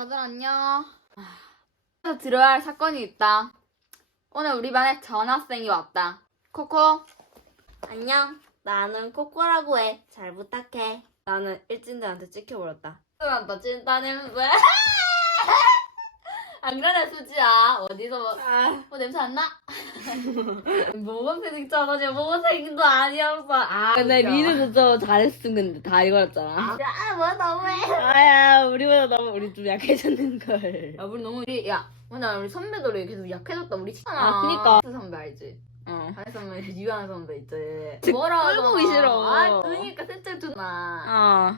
다들 안녕. 들어야 할 사건이 있다. 오늘 우리 반에 전학생이 왔다. 코코. 안녕. 나는 코코라고 해. 잘 부탁해. 나는 일진들한테 찍혀버렸다. 나 찐따 냄새. 안 그러네 수지야. 어디서 냄새 안 나? 모범생 있잖아. 모범생도 아니었어. 근데 웃겨. 미드도 좀 잘했음. 근데 다 이거였잖아. 뭐 너무해. 아야, 우리보다 너무 우리 좀 약해졌는걸. 야 우리 너무 오늘 우리 선배들이 계속 약해졌다. 우리 치잖아. 아, 그니까. 선배 알지? 어. 다혜 선배, 유한 선배 있지. 끌고 오기 싫어. 아, 그니까 셋째 두나.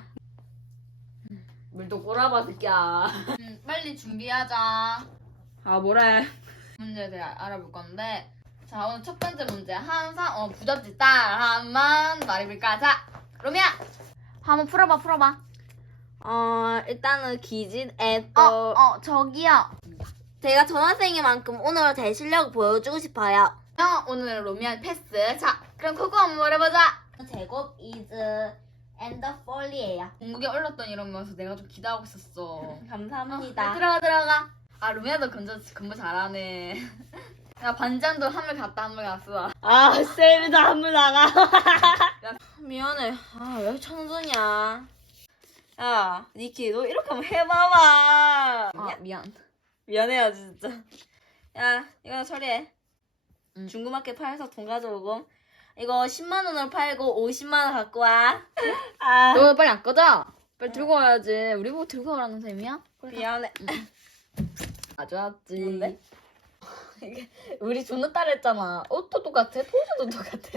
물도 꼬라봐 새끼야. 빨리 준비하자. 아, 뭐래. 문제에 대해 알아볼 건데, 자 오늘 첫 번째 문제. 항상 부잣집 딸 한번 말해볼까. 자 로미야, 한번 풀어봐. 일단은 기진 애 저기요. 제가 전학생인 만큼 오늘 제 실력을 보여주고 싶어요. 오늘 로미야 패스. 자 그럼 코코 한번 말해보자. 제곱 is and folly예요. 공국에 올랐던 이러면서 내가 좀 기대하고 있었어. 감사합니다. 들어가. 아 로미야도 공부 잘하네. 야 반장도 한물 갔다 한물 갔어. 아, 쌤이도 한물 나가. 미안해. 아, 왜 청소냐. 야, 니키, 너 이렇게 한번 해봐봐. 미안. 미안해요, 진짜. 야, 이거 처리해. 응. 중고마켓 팔아서 돈 가져오고. 이거 10만 원으로 팔고 50만 원 갖고 와. 아, 너 빨리 안 꺼져. 빨리 들고 와야지. 우리 보고 들고 와라는 셈이야? 미안해. 가져왔지. 뭔데? 이게 우리 존나 따라했잖아. 옷도 똑같아, 포즈도 똑같아.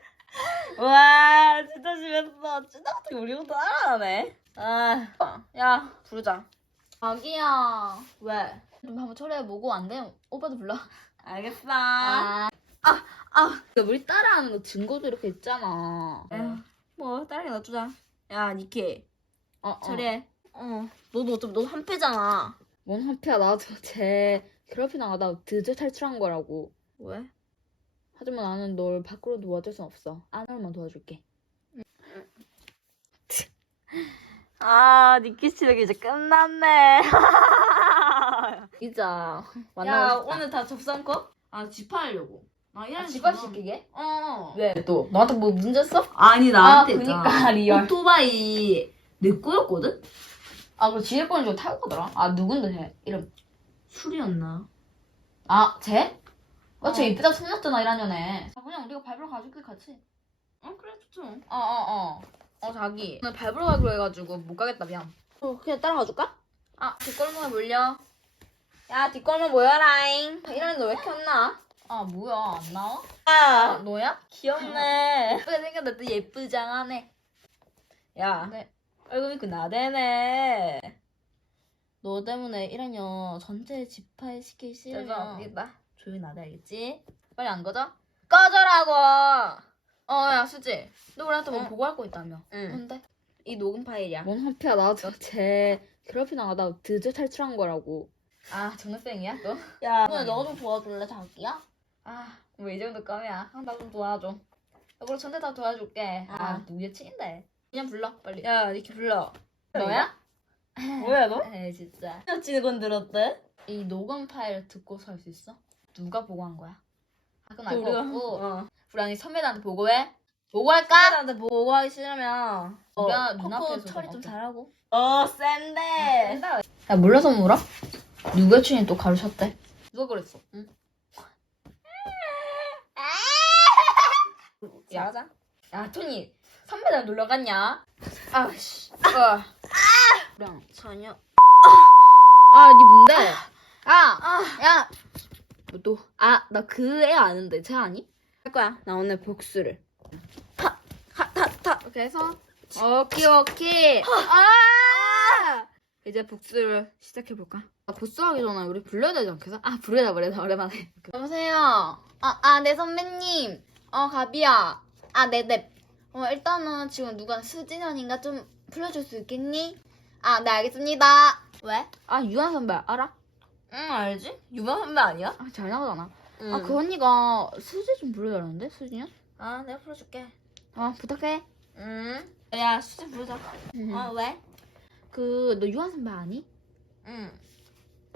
와, 진짜 심했어. 진짜 어떻게 우리부터 알아하네. 아, 야, 부르자. 자기야. 왜? 좀 한번 처리해보고 안 돼? 오빠도 불러. 알겠어. 우리 따라하는 거 증거도 이렇게 있잖아. 뭐, 다른 게 놔두자. 야, 니키. 처리해. 너도 어차피 너 한패잖아. 뭔 한피야. 나도 쟤 괴롭히다가 드디어 탈출한 거라고. 왜? 하지만 나는 널 밖으로 도와줄 순 없어. 안으로만 도와줄게. 아, 니키 씨는 이제 끝났네. 이자 야, 만나고 싶다. 오늘 다 접수한거? 아, 집합하려고. 나 이런 집합 시키게? 왜? 또 너한테 뭐 문제 써? 아니, 나한테 그니까 리얼. 오토바이 내 거였거든? 그 지혜 거는 저 타고 가더라. 누군데 쟤? 이름. 술이었나? 쟤? 쟤 이쁘다 손났잖아 1학년에. 그냥 우리가 밟으러 가줄게 같이. 그래, 좋죠. 자기. 오늘 밟으러 가기로 해가지고 못 가겠다 미안. 그냥 따라가 줄까? 뒷골목에 몰려. 야, 뒷골목 모여라잉. 1학년 너 왜 이렇게 혼나? 뭐야 안 나와? 아, 너야? 귀엽네. 예쁘게 생겼다. 또 예쁘장하네. 야, 네. 얼굴이 그 나대네. 너 때문에 1학년 전체 집합시키기 싫으면 죄송합니다. 조용히 나대, 알겠지? 빨리 안 꺼져? 꺼져라고! 야 수지, 너 우리한테 뭐 보고할 거 있다며? 응. 뭔데? 이 녹음 파일이야. 뭔 한피야. 나도 쟤 괴롭히다가 드디어 탈출한 거라고. 장학생이야 또? 야, 오늘 너가 좀 도와줄래, 자기야? 뭐 이 정도 껌이야. 나 좀 도와줘. 여보로 전대 다 도와줄게. 누구 여친인데? 그냥 불러 빨리. 야, 니키 불러. 너야? 뭐야, 너? 에이 진짜. 여친이 건드렸대? 이 녹음 파일 듣고서 할 수 있어? 누가 보고한 거야? 그건 알 거 우리가 없고 우리 아니 선배들한테 보고해? 보고할까? 나한테 보고하기 싫으면 우리가 코코 눈앞에서 처리 좀 어때? 잘하고. 야 센데. 몰라서 물어? 누구 여친이 또 가르쳤대? 누가 그랬어? 응? 잘하자. 야 토니 선배들 놀러 갔냐? 씨. 그냥 전혀. 니 뭔데? 야 또 나 그 애 아는데 쟤 아니? 할 거야. 나 오늘 복수를. 이렇게 해서 오케이 이제 복수를 시작해볼까? 복수하기 전에 우리 불러야 되지 않겠어? 부르자 오랜만에. 여보세요. 네 선배님. 가비야. 네네. 일단은 지금 누가 수진현인가 좀 불러줄 수 있겠니? 네 알겠습니다. 왜? 유한 선배 알아? 응, 알지? 유명 선배 아니야? 잘 나가잖아. 응. 그 언니가 수지 좀 불러달라는데 수진현? 내가 불러줄게. 부탁해. 야, 수진 부르자. 응. 왜? 너 유한 선배 아니? 응.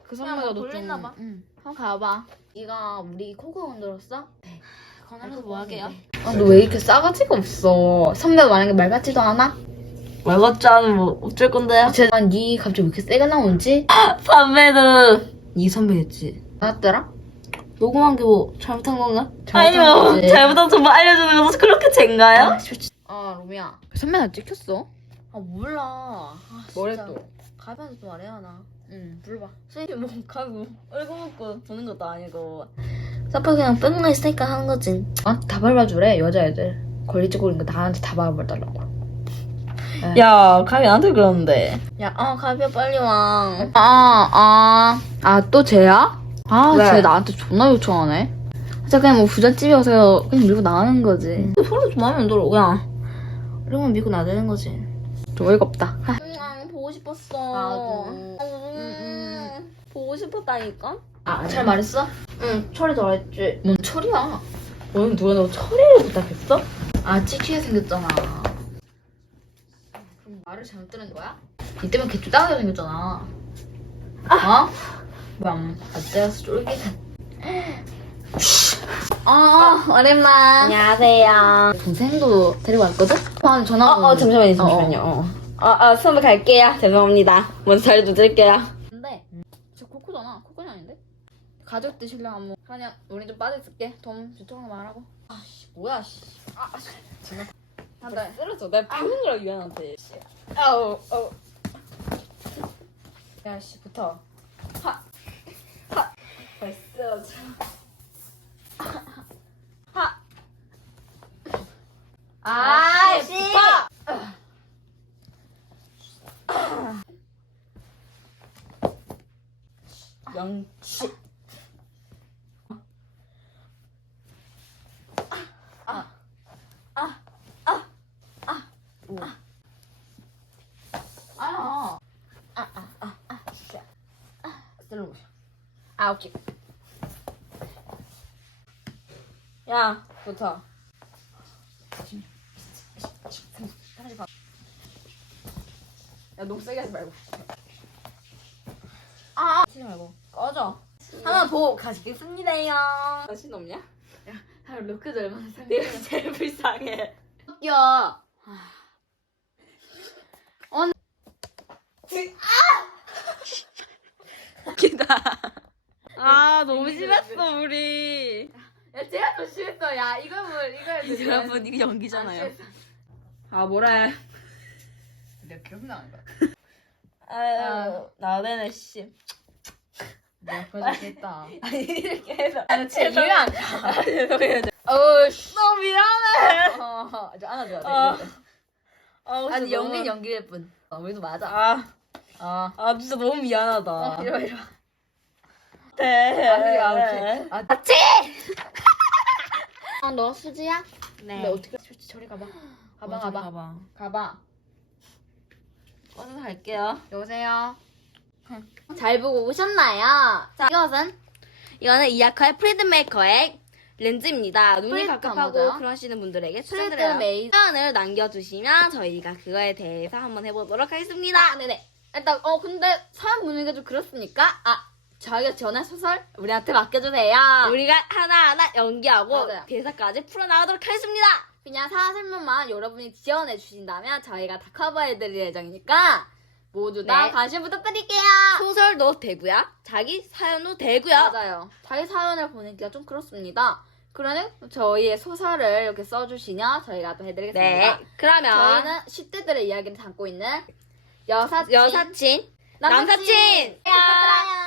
그 그냥 선배가 뭐 너 좀. 돌렸나 봐. 응. 한번 가봐. 이가 우리 코코 건드렸어? 네. 건드려서 뭐 하게요? 아, 너 왜 이렇게 싸가지가 없어? 선배가 만약에 말 같지도 않아? 말 같지 않으면 뭐 어쩔 건데요? 쟤는 니 갑자기 왜 이렇게 세게 나오는지? 선배는 이 선배겠지. 알았더라? 녹음한 게 뭐 잘못한 건가? 잘못한 아니면 거지. 잘못한 정보 알려주는 것도 그렇게 젠가요? 아, 로미야. 선배 나 찍혔어? 아 몰라. 아, 뭐래 진짜. 또? 가면서 또 말해야 하나? 응, 불러봐. 선생님 뭐 가고 얼굴 먹고 보는 것도 아니고 사파 그냥 뺑뺑 있으니까 하는 거지. 아, 다 밟아주래, 여자애들. 권리 찍고 있는 거 나한테 다 밟아달라고. 야 가비 나한테 그러는데. 야 가비야 빨리 와. 또 쟤야? 아, 왜? 쟤 나한테 존나 요청하네. 진짜 그냥 뭐 부잣집이어서 그냥 밀고 나가는 거지. 서로 좀 마음에 안 들어. 그냥 이러면 믿고 나대는 거지. 좀 어이가 없다. 보고 싶었어. 나도. 보고 싶었다니까. 잘 말했어? 응 철이 더 했지. 뭔 철이야? 너는 누가 너 철이를 부탁했어? 아, 찍히게 생겼잖아. 그럼 말을 잘못 들은 거야? 니 때문에 개쭈 따가게 생겼잖아. 어? 왜안 때려서 쫄깃해. 오랜만. 안녕하세요. 동생도 데리고 왔거든? 한 전화. 잠시만요. 선배 갈게요. 죄송합니다. 먼저 자리 좀 드릴게요. 근데 저 코코잖아. 코코는 아닌데? 가족 드실려 한번 그냥 우리 좀 빠져있을게. 돈 저쪽으로 말하고. 아씨 뭐야 씨. 정말. 나 쓰러져. 내가 비우는 거라 유한한테. 아우. 야씨 붙어. 쓰러져. 아씨. 영치. 오케이. 야 붙어. 야, 너무 세게 하지 말고. 치지 말고 꺼져. 하나 더 가시겠습니다요. 자신 없냐? 야, 하루 루크도 얼마나 내가 상해. 제일 불쌍해. 웃겨. 웃기다. 너무 심했어 우리. 야, 쟤가 더 심했어. 야, 이거 여러분 이거 연기잖아요. 뭐래? 내가 기억나는 거야. 아유 나대네 씨. 내가 보여주겠다. 아니 이렇게 해서. 진짜 이해 안 가. 죄송해요. 어우씨. 너무 미안해. 저 안아줘야 돼. 아. 이럴 때. 진짜 연기는 너무- 연기일 뿐. 우리도 맞아. 진짜 너무 미안하다. 이리 와, 이리 와. 네. 맞지? 너 수지야? 네. 근데 어떻게 저리 가봐. 가봐. 가봐. 꺼내서 갈게요. 여보세요. 잘 보고 오셨나요? 자, 이거는 이아카의 프리드메이커의 렌즈입니다. 눈이 프리드 갑갑하고 맞아요? 그러시는 분들에게 프리드 추천드려요. 메이- 사연을 남겨주시면 저희가 그거에 대해서 한번 해보도록 하겠습니다. 네네. 일단 근데 사연 보내기가 좀 그렇습니까? 저희가 전에 소설 우리한테 맡겨주세요. 우리가 하나하나 연기하고 맞아요. 대사까지 풀어나가도록 하겠습니다. 그냥 사설문만 여러분이 지원해 주신다면 저희가 다 커버해드릴 예정이니까 모두 다 네. 관심 부탁드릴게요. 소설도 되고요. 자기 사연도 되고요. 맞아요. 자기 사연을 보내기가 좀 그렇습니다. 그러면 저희의 소설을 이렇게 써주시면 저희가 또 해드리겠습니다. 네. 그러면 저희는 10대들의 이야기를 담고 있는 여사친, 여사친, 남사친. 부탁드려요.